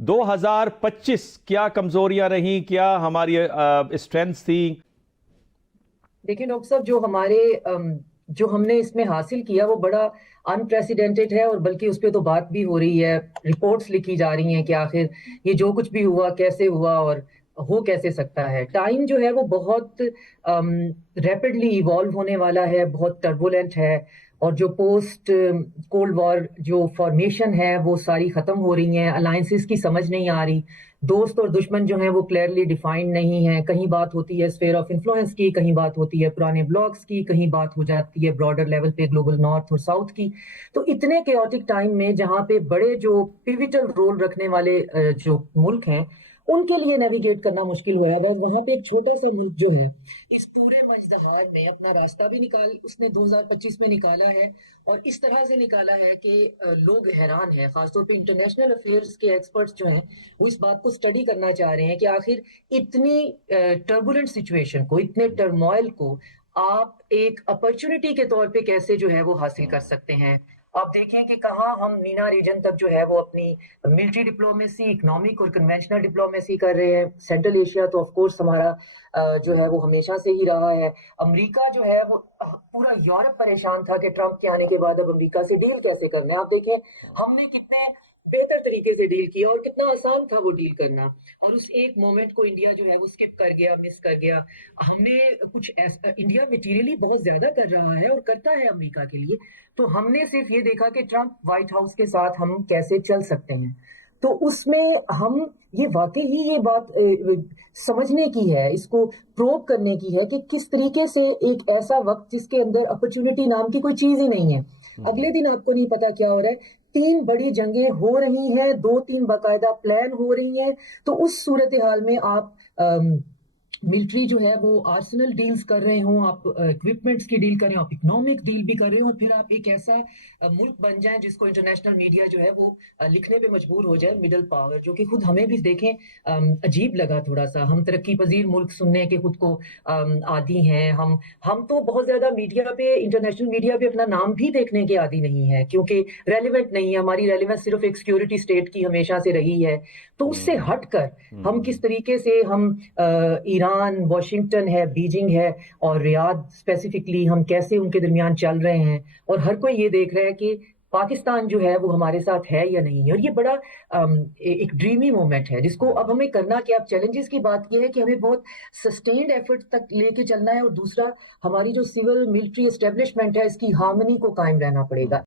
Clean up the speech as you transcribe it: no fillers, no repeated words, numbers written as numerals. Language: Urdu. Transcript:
2025 کیا کمزوریاں رہیں, کیا ہماری اسٹرینتھ تھی؟ دیکھیں ڈاکٹر صاحب, جو ہم نے اس میں حاصل کیا وہ بڑا انپریسیڈنٹڈ ہے, اور بلکہ اس پہ تو بات بھی ہو رہی ہے, رپورٹس لکھی جا رہی ہیں کہ آخر یہ جو کچھ بھی ہوا کیسے ہوا اور ہو کیسے سکتا ہے. ٹائم جو ہے وہ بہت ریپڈلی ایوالو ہونے والا ہے, بہت ٹربولنٹ ہے, اور جو پوسٹ کولڈ وار جو فارمیشن ہے وہ ساری ختم ہو رہی ہیں, الائنسز کی سمجھ نہیں آ رہی, دوست اور دشمن جو ہیں وہ کلیئرلی ڈیفائنڈ نہیں ہیں, کہیں بات ہوتی ہے اسفیئر آف انفلوئنس کی, کہیں بات ہوتی ہے پرانے بلاکس کی, کہیں بات ہو جاتی ہے براڈر لیول پہ گلوبل نارتھ اور ساؤتھ کی. تو اتنے کیوٹک ٹائم میں جہاں پہ بڑے جو پیوٹل رول رکھنے والے جو ملک ہیں ان کے لیے نیویگیٹ کرنا مشکل ہوا ہے, وہاں پہ ایک چھوٹا سا ملک جو ہے اس پورے مجدہار میں اپنا راستہ بھی اس نے 2025 میں نکالا ہے, اور اس طرح سے نکالا ہے کہ لوگ حیران ہیں, خاص طور پہ انٹرنیشنل افیئرز کے ایکسپرٹس جو ہیں وہ اس بات کو سٹڈی کرنا چاہ رہے ہیں کہ آخر اتنی ٹربولنٹ سچویشن کو, اتنے ٹرموائل کو آپ ایک اپرچونٹی کے طور پہ کیسے جو ہے وہ حاصل کر سکتے ہیں. آپ دیکھیں کہ کہاں ہم مینا ریجن تک جو ہے وہ اپنی ملٹری ڈپلومیسی, اکنامک اور کنونشنل ڈپلومیسی کر رہے ہیں. سینٹرل ایشیا تو آف کورس ہمارا جو ہے وہ ہمیشہ سے ہی رہا ہے. امریکہ جو ہے وہ پورا یورپ پریشان تھا کہ ٹرمپ کے آنے کے بعد اب امریکہ سے ڈیل کیسے کرنا ہے. آپ دیکھیں ہم نے کتنے بہتر طریقے سے ڈیل کیا اور کتنا آسان تھا وہ ڈیل کرنا, اور اس ایک مومنٹ کو انڈیا جو ہے وہ سکپ کر گیا, مس کر گیا. ہم نے کچھ انڈیا میٹیریلی بہت زیادہ کر رہا ہے اور کرتا ہے امریکہ کے لیے, تو ہم نے صرف یہ دیکھا کہ ٹرمپ وائٹ ہاؤس کے ساتھ ہم کیسے چل سکتے ہیں. تو اس میں ہم یہ واقعی ہی یہ بات سمجھنے کی ہے, اس کو پروب کرنے کی ہے کہ کس طریقے سے ایک ایسا وقت جس کے اندر اپرچونٹی نام کی کوئی چیز ہی نہیں ہے, اگلے دن آپ کو نہیں پتا کیا ہو رہا ہے, 3 بڑی جنگیں ہو رہی ہیں, 2-3 باقاعدہ پلان ہو رہی ہیں. تو اس صورتحال میں آپ ملٹری جو ہے وہ آرسنل ڈیلز کر رہے ہوں, آپ اکوپمنٹس کی ڈیل کر رہے ہوں, آپ اکنامک ڈیل بھی کر رہے ہوں, اور پھر آپ ایک ایسا ملک بن جائیں جس کو انٹرنیشنل میڈیا جو ہے وہ لکھنے پہ مجبور ہو جائے مڈل پاور, جو کہ خود ہمیں بھی دیکھیں عجیب لگا تھوڑا سا. ہم ترقی پذیر ملک سننے کے خود کو عادی ہیں, ہم تو بہت زیادہ میڈیا پہ, انٹرنیشنل میڈیا پہ اپنا نام بھی دیکھنے کے عادی نہیں ہے, کیونکہ ریلیونٹ نہیں ہے. ہماری ریلیونس صرف ایک سیکیورٹی اسٹیٹ کی ہمیشہ سے رہی ہے. تو اس سے ہٹ کر ہم کس طریقے سے ہم ایران, واشنگٹن ہے, بیجنگ ہے, اور ریاض اسپیسیفکلی, ہم کیسے ان کے درمیان چل رہے ہیں, اور ہر کوئی یہ دیکھ رہا ہے کہ پاکستان جو ہے وہ ہمارے ساتھ ہے یا نہیں ہے. اور یہ بڑا ایک ڈریمی مومنٹ ہے جس کو اب ہمیں کرنا کیا. اب چیلنجز کی بات یہ ہے کہ ہمیں بہت سسٹینڈ ایفرٹ تک لے کے چلنا ہے, اور دوسرا ہماری جو سول ملٹری اسٹیبلشمنٹ ہے اس کی ہارمنی کو قائم رہنا پڑے گا.